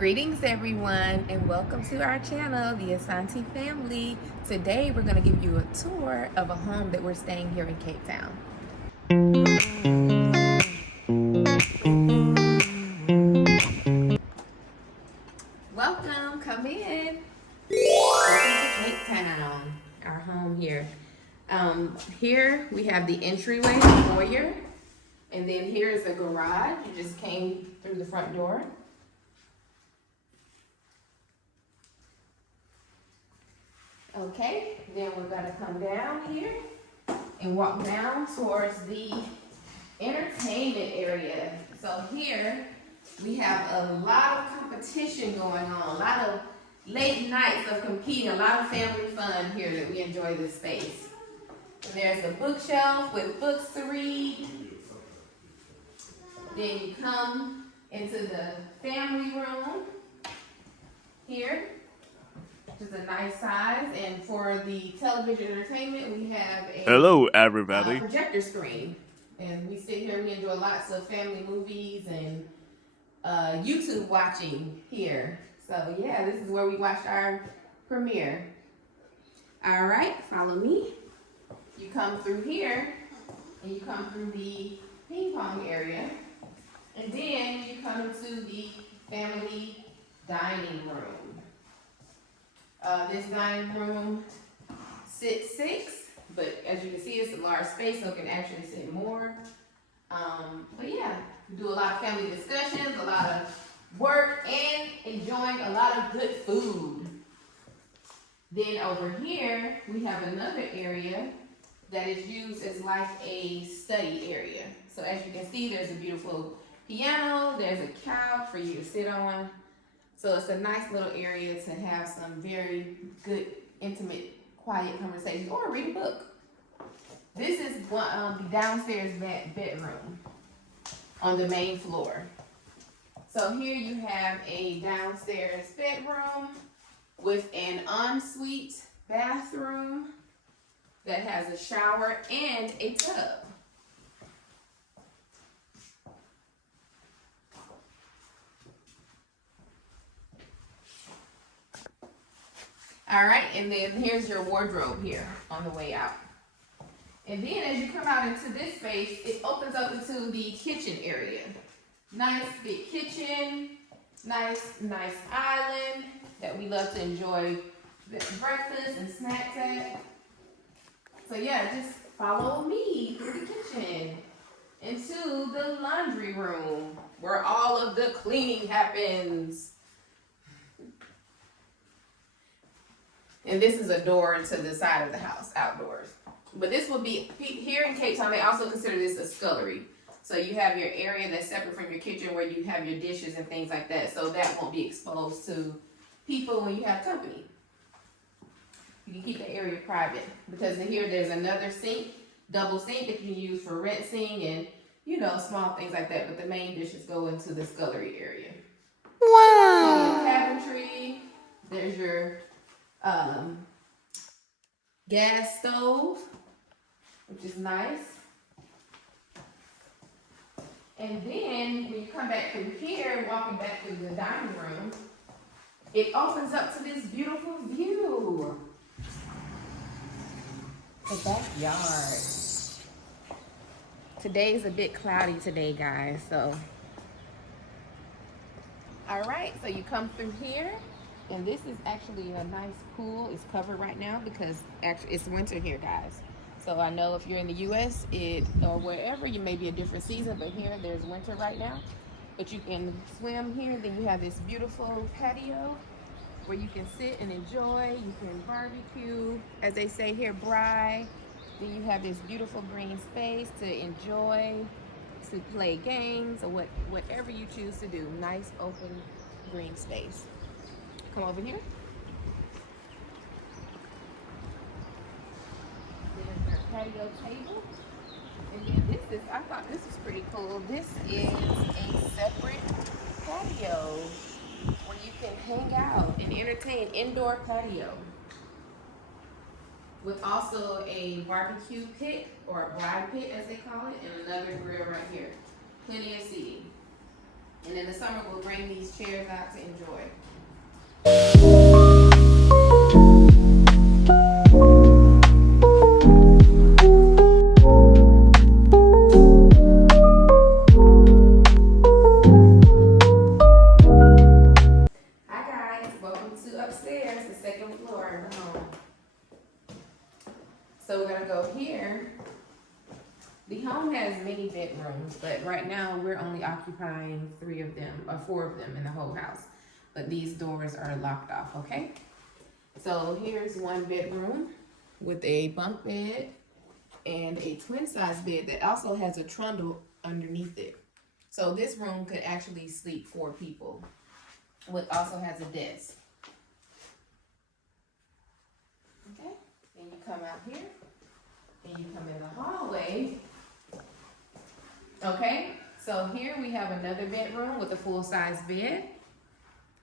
Greetings everyone and welcome to our channel, the Asante family. Today we're going to give you a tour of a home that we're staying here in Cape Town. Welcome, come in. Welcome to Cape Town, our home here. Here we have the entryway, the foyer, and then here's the garage. You just came through the front door. Okay, then we're gonna come down here and walk down towards the entertainment area. So here we have a lot of competition going on, a lot of late nights of competing, a lot of family fun here that we enjoy this space. And there's a bookshelf with books to read. Then you come into the family room here, which is a nice size, and for the television entertainment, we have a hello everybody projector screen, and we sit here. We enjoy lots of family movies and YouTube watching here. So yeah, this is where we watched our premiere. All right, follow me. You come through here, and you come through the ping pong area, and then you come into the family dining room. This dining room sits 6, but as you can see, it's a large space, so it can actually sit more. But yeah, we do a lot of family discussions, a lot of work, and enjoying a lot of good food. Then over here, we have another area that is used as like a study area. So as you can see, there's a beautiful piano, there's a couch for you to sit on. So it's a nice little area to have some very good, intimate, quiet conversations or read a book. This is the downstairs bedroom on the main floor. So here you have a downstairs bedroom with an ensuite bathroom that has a shower and a tub. All right, and then here's your wardrobe here on the way out. And then as you come out into this space, it opens up into the kitchen area. Nice big kitchen, nice island that we love to enjoy breakfast and snacks at. So yeah, just follow me through the kitchen into the laundry room where all of the cleaning happens. And this is a door to the side of the house, outdoors. But this will be, here in Cape Town, they also consider this a scullery. So you have your area that's separate from your kitchen where you have your dishes and things like that. So that won't be exposed to people when you have company. You can keep the area private. Because in here there's another sink, double sink that you can use for rinsing and, you know, small things like that. But the main dishes go into the scullery area. Wow. Cabinetry. There's your gas stove, which is nice. And then when you come back through here, walking back through the dining room, it opens up to this beautiful view. The backyard. Today is a bit cloudy today, guys, so. All right, so you come through here. And this is actually a nice pool. It's covered right now because actually it's winter here, guys. So I know if you're in the U.S. or wherever, you may be a different season, but here there's winter right now. But you can swim here. Then you have this beautiful patio where you can sit and enjoy. You can barbecue, as they say here, braai. Then you have this beautiful green space to enjoy, to play games, or whatever you choose to do. Nice open green space. Come over here. There's our patio table. And then this is, I thought this was pretty cool. This is a separate patio where you can hang out and entertain, indoor patio. With also a barbecue pit, or a braai pit as they call it, and another grill right here. Plenty of seating. And in the summer, we'll bring these chairs out to enjoy. Hi guys, welcome to upstairs, the second floor of the home. So we're gonna go here. The home has many bedrooms, but right now we're only occupying 3 of them, or 4 of them in the whole house. But these doors are locked off, okay? So here's 1 bedroom with a bunk bed and a twin size bed that also has a trundle underneath it. So this room could actually sleep 4 people. It also has a desk. Okay, then you come out here and you come in the hallway. Okay, so here we have another bedroom with a full-size bed,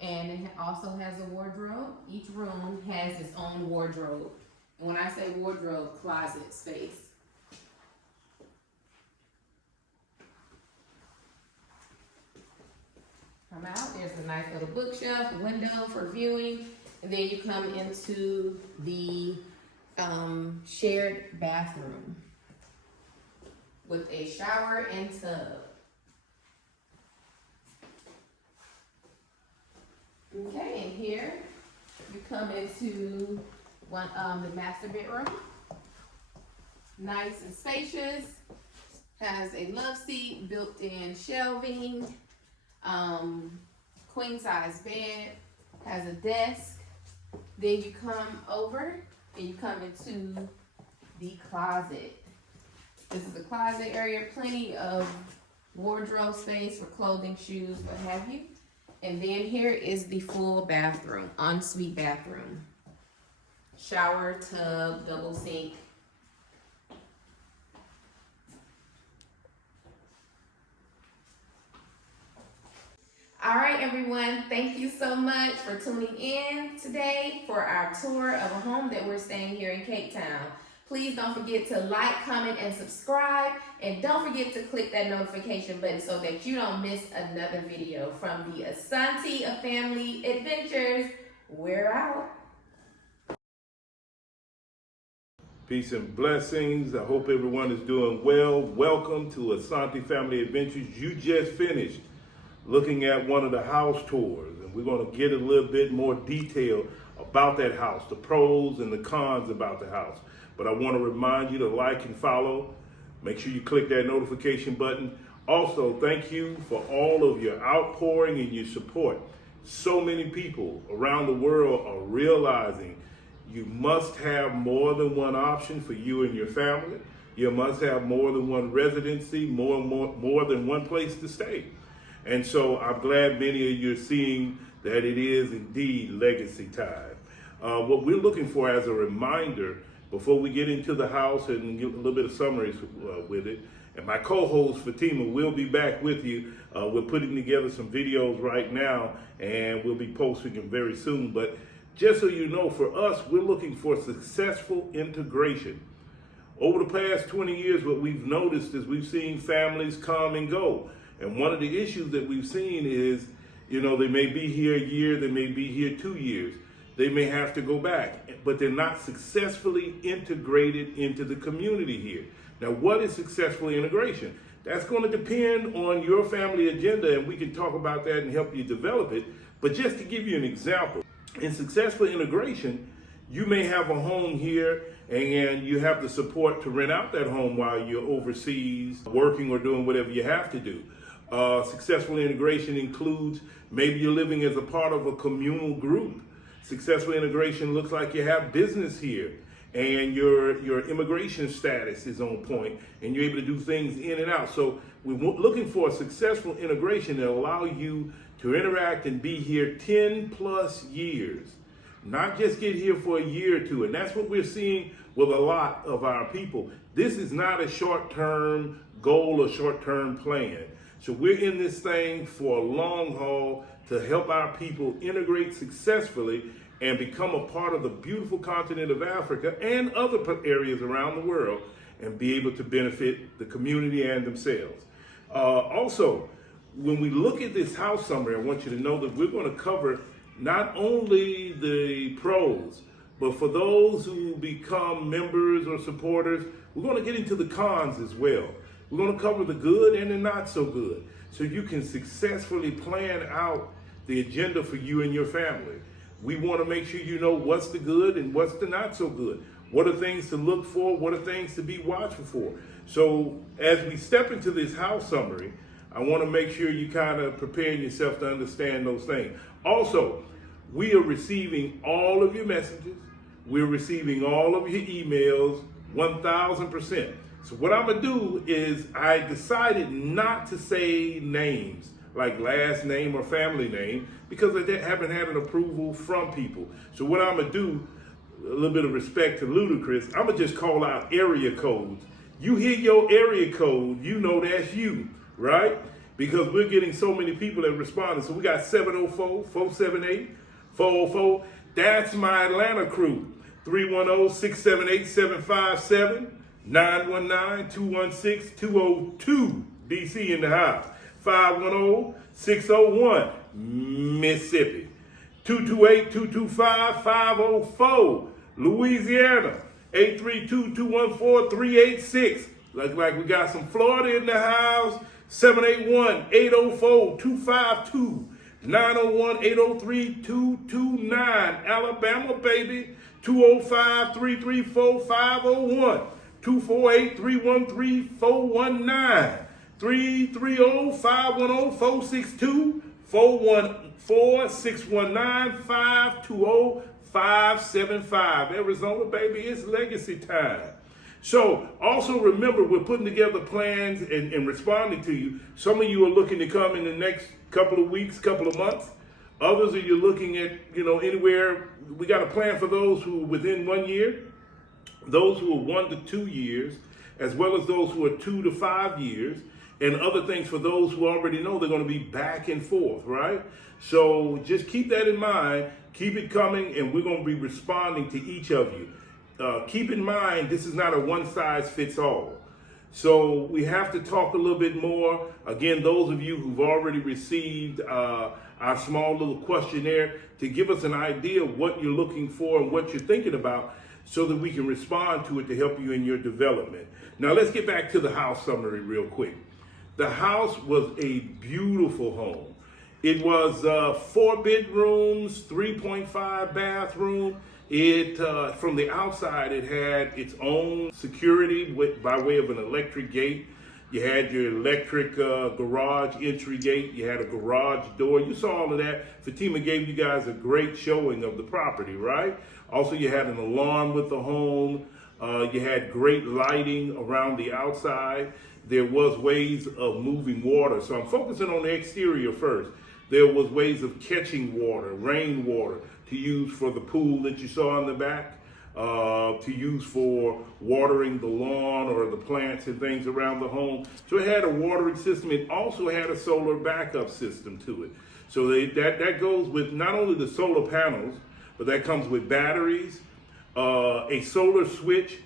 and it also has a wardrobe. Each room has its own wardrobe. And when I say wardrobe, closet space. Come out, there's a nice little bookshelf, window for viewing, and then you come into the shared bathroom with a shower and tub. Okay, and here you come into the master bedroom. Nice and spacious. Has a love seat, built-in shelving, queen size bed, has a desk. Then you come over and you come into the closet. This is the closet area, plenty of wardrobe space for clothing, shoes, what have you. And then here is the full bathroom, ensuite bathroom. Shower, tub, double sink. All right, everyone, thank you so much for tuning in today for our tour of a home that we're staying here in Cape Town. Please don't forget to like, comment, and subscribe. And don't forget to click that notification button so that you don't miss another video from the Asante of Family Adventures. We're out. Peace and blessings. I hope everyone is doing well. Welcome to Asante Family Adventures. You just finished looking at one of the house tours, and we're going to get a little bit more detail about that house, the pros and the cons about the house. But I want to remind you to like and follow. Make sure you click that notification button. Also, thank you for all of your outpouring and your support. So many people around the world are realizing you must have more than one option for you and your family. You must have more than one residency, more than one place to stay. And so I'm glad many of you are seeing that it is indeed legacy time. What we're looking for as a reminder, before we get into the house and give a little bit of summaries with it, and my co-host Fatima will be back with you. We're putting together some videos right now, and we'll be posting them very soon. But just so you know, for us, we're looking for successful integration. Over the past 20 years, what we've noticed is we've seen families come and go. And one of the issues that we've seen is, you know, they may be here a year, they may be here 2 years. They may have to go back, but they're not successfully integrated into the community here. Now, what is successful integration? That's going to depend on your family agenda, and we can talk about that and help you develop it. But just to give you an example, in successful integration, you may have a home here and you have the support to rent out that home while you're overseas working or doing whatever you have to do. Successful integration includes maybe you're living as a part of a communal group. Successful integration looks like you have business here and your immigration status is on point and you're able to do things in and out. So we're looking for a successful integration that allow you to interact and be here 10 plus years, not just get here for a year or two. And that's what we're seeing with a lot of our people. This is not a short-term goal or short-term plan. So we're in this thing for a long haul to help our people integrate successfully and become a part of the beautiful continent of Africa and other areas around the world and be able to benefit the community and themselves. Also, when we look at this house summary, I want you to know that we're going to cover not only the pros, but for those who become members or supporters, we're going to get into the cons as well. We're going to cover the good and the not so good, so you can successfully plan out the agenda for you and your family. We want to make sure you know what's the good and what's the not so good. What are things to look for? What are things to be watchful for? So as we step into this house summary, I want to make sure you kind of preparing yourself to understand those things. Also, we are receiving all of your messages. We're receiving all of your emails, 1,000%. So what I'm going to do is I decided not to say names, like last name or family name, because I haven't had an approval from people. So what I'm going to do, a little bit of respect to Ludacris, I'm going to just call out area codes. You hear your area code, you know that's you, right? Because we're getting so many people that responded. So we got 704-478-404. That's my Atlanta crew. 310-678-757. 919-216-202. DC in the house. 510-601. Mississippi. 228-225-504. Louisiana. 832-214-386. Look like we got some Florida in the house. 781-804-252. 901-803-229. Alabama, baby. 205-334-501. 248-313-419. 330-510-462. 414-619-520-575. Arizona, baby, it's legacy time. So also remember, we're putting together plans and responding to you. Some of you are looking to come in the next couple of weeks, couple of months. Others are you looking at, anywhere. We got a plan for those who are within 1 year, those who are 1 to 2 years, as well as those who are 2 to 5 years, and other things for those who already know they're going to be back and forth, right? So just keep that in mind, keep it coming, and we're going to be responding to each of you. Keep in mind, this is not a one-size-fits-all. So we have to talk a little bit more. Again, those of you who've already received our small little questionnaire to give us an idea of what you're looking for and what you're thinking about so that we can respond to it to help you in your development. Now let's get back to the house summary real quick. The house was a beautiful home. It was 4 bedrooms, 3.5 bathroom. It from the outside, it had its own security by way of an electric gate. You had your electric garage entry gate. You had a garage door. You saw all of that. Fatima gave you guys a great showing of the property, right? Also, you had an alarm with the home. You had great lighting around the outside. There was ways of moving water. So I'm focusing on the exterior first. There was ways of catching water, rainwater, to use for the pool that you saw in the back, to use for watering the lawn or the plants and things around the home. So it had a watering system. It also had a solar backup system to it. So that goes with not only the solar panels, but that comes with batteries, a solar switch,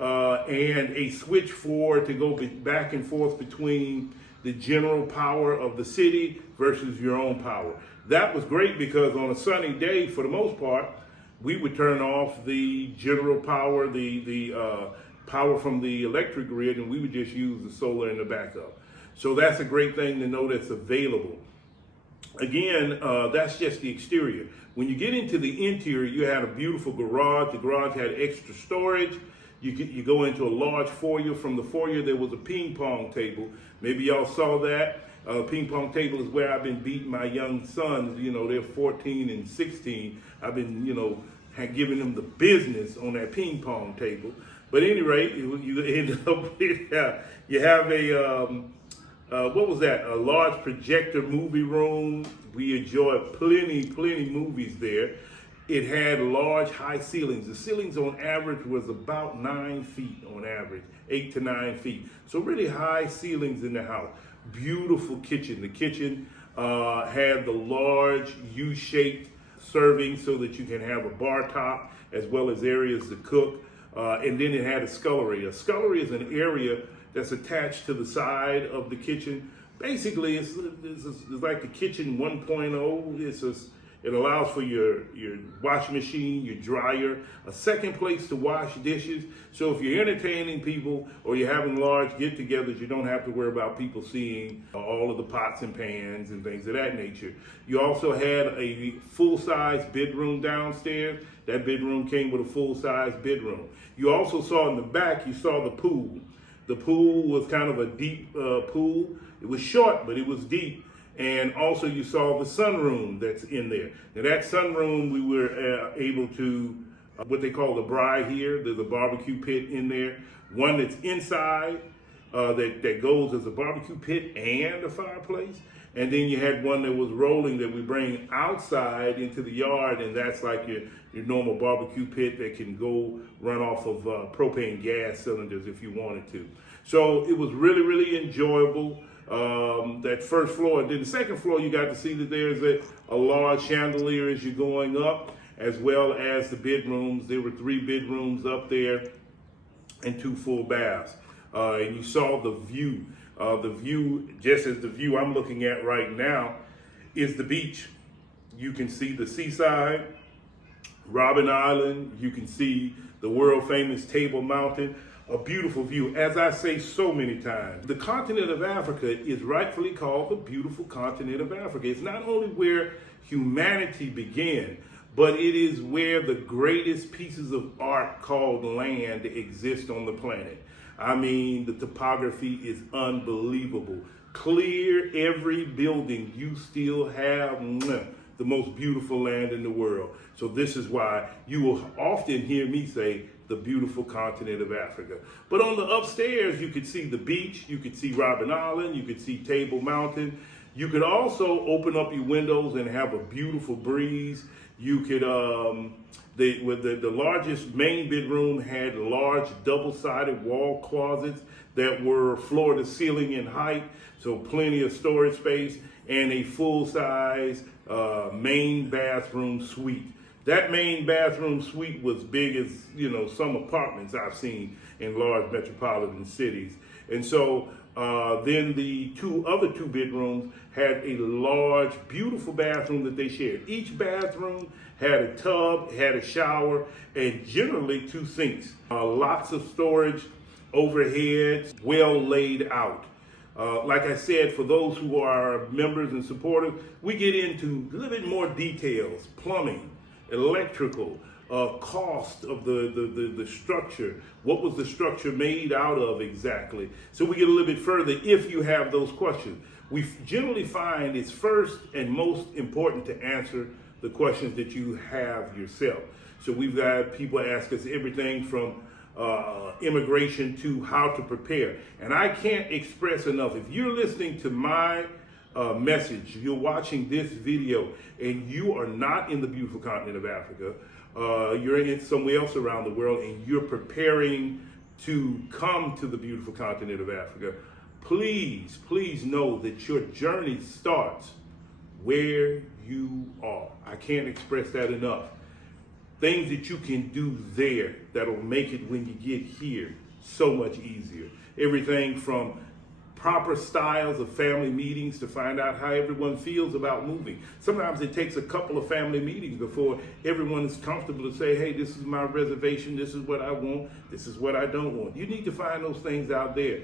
and a switch to go back and forth between the general power of the city versus your own power. That was great because on a sunny day, for the most part, we would turn off the general power, the power from the electric grid, and we would just use the solar in the backup. So that's a great thing to know that's available. Again, that's just the exterior. When you get into the interior, you had a beautiful garage. The garage had extra storage. You go into a large foyer. From the foyer, there was a ping pong table. Maybe y'all saw that. Ping pong table is where I've been beating my young sons. They're 14 and 16. I've been, giving them the business on that ping pong table. But at any rate, you end up with, you have what was that? A large projector movie room. We enjoyed plenty movies there. It had large high ceilings. The ceilings on average was about 9 feet on average, 8 to 9 feet. So really high ceilings in the house. Beautiful kitchen. The kitchen had the large U-shaped serving so that you can have a bar top as well as areas to cook. And then it had a scullery. A scullery is an area that's attached to the side of the kitchen basically it's like the kitchen 1.0. It allows for your washing machine, your dryer, a second place to wash dishes. So if you're entertaining people or you're having large get-togethers, you don't have to worry about people seeing all of the pots and pans and things of that nature. You also had a full-size bedroom downstairs. That bedroom came with a full-size bedroom. You also saw in the back, you saw the pool. The pool was kind of a deep pool. It was short, but it was deep. And also you saw the sunroom that's in there. Now that sunroom, we were able to, what they call the braai here, there's a barbecue pit in there. One that's inside that goes as a barbecue pit and a fireplace. And then you had one that was rolling that we bring outside into the yard, and that's like your normal barbecue pit that can go run off of propane gas cylinders if you wanted to. So it was really, really enjoyable. That first floor, and then the second floor, you got to see that there's a large chandelier as you're going up, as well as the bedrooms. There were 3 bedrooms up there and 2 full baths. And you saw the view. The view, just as the view I'm looking at right now, is the beach. You can see the seaside, Robben Island. You can see the world famous Table Mountain. A beautiful view. As I say so many times, the continent of Africa is rightfully called the beautiful continent of Africa. It's not only where humanity began, but it is where the greatest pieces of art called land exist on the planet. I mean, the topography is unbelievable. Clear every building, you still have the most beautiful land in the world. So this is why you will often hear me say the beautiful continent of Africa. But on the upstairs, you could see the beach, you could see Robben Island, you could see Table Mountain. You could also open up your windows and have a beautiful breeze. You could, the largest main bedroom had large double-sided wall closets that were floor to ceiling in height, so plenty of storage space, and a full-size main bathroom suite. That main bathroom suite was big as, some apartments I've seen in large metropolitan cities. And so then the other two bedrooms had a large, beautiful bathroom that they shared. Each bathroom had a tub, had a shower, and generally 2 sinks. Lots of storage, overhead, well laid out. Like I said, for those who are members and supporters, we get into a little bit more details: plumbing, electrical, cost of the structure. What was the structure made out of exactly? So we get a little bit further if you have those questions. We generally find it's first and most important to answer the questions that you have yourself. So we've got people ask us everything from immigration to how to prepare. And I can't express enough, if you're listening to my message, you're watching this video, and you are not in the beautiful continent of Africa, you're in somewhere else around the world, and you're preparing to come to the beautiful continent of Africa, please know that your journey starts where you are. I can't express that enough. Things that you can do there that'll make it when you get here so much easier. Everything from proper styles of family meetings to find out how everyone feels about moving. Sometimes it takes a couple of family meetings before everyone is comfortable to say, hey, this is my reservation, this is what I want, this is what I don't want. You need to find those things out there.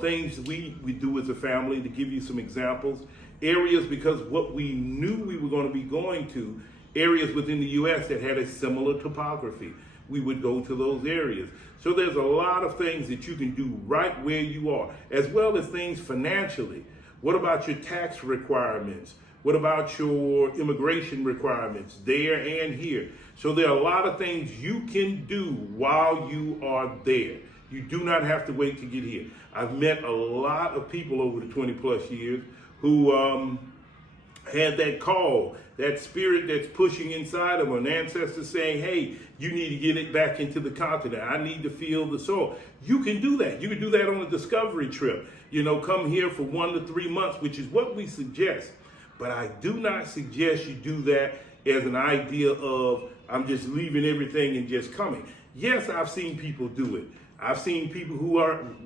Things we do as a family, to give you some examples. Areas, because what we knew we were going to be going to, areas within the U.S. that had a similar topography. We would go to those areas. So there's a lot of things that you can do right where you are, as well as things financially. What about your tax requirements? What about your immigration requirements there and here? So there are a lot of things you can do while you are there. You do not have to wait to get here. I've met a lot of people over the 20 plus years who had that call, that spirit that's pushing inside of them, an ancestor saying, hey, you need to get it back into the continent. I need to feel the soul. You can do that. You can do that on a discovery trip. Come here for 1 to 3 months, which is what we suggest. But I do not suggest you do that as an idea of, I'm just leaving everything and just coming. Yes, I've seen people do it. I've seen people who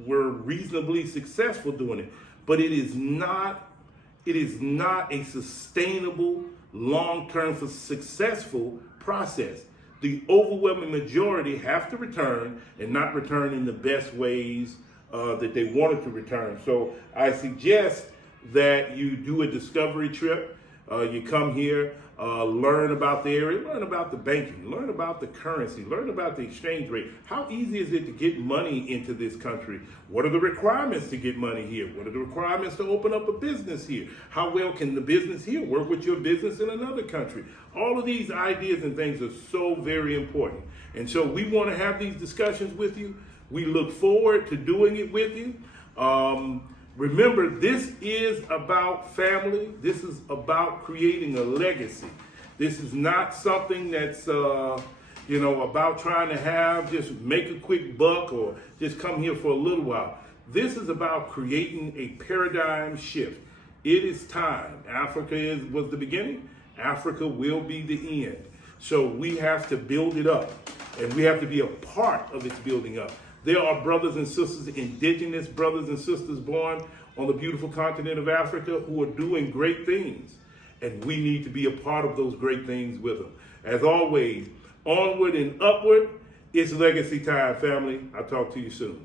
were reasonably successful doing it. but it is not a sustainable, long-term, successful process. The overwhelming majority have to return and not return in the best ways that they wanted to return. So I suggest that you do a discovery trip. You come here, learn about the area, learn about the banking, learn about the currency, learn about the exchange rate. How easy is it to get money into this country? What are the requirements to get money here? What are the requirements to open up a business here? How well can the business here work with your business in another country? All of these ideas and things are so very important. And so we want to have these discussions with you. We look forward to doing it with you. Remember, this is about family. This is about creating a legacy. This is not something that's, about trying to just make a quick buck or just come here for a little while. This is about creating a paradigm shift. It is time. Africa was the beginning. Africa will be the end. So we have to build it up, and we have to be a part of its building up. There are brothers and sisters, indigenous brothers and sisters born on the beautiful continent of Africa who are doing great things. And we need to be a part of those great things with them. As always, onward and upward, it's legacy time, family. I'll talk to you soon.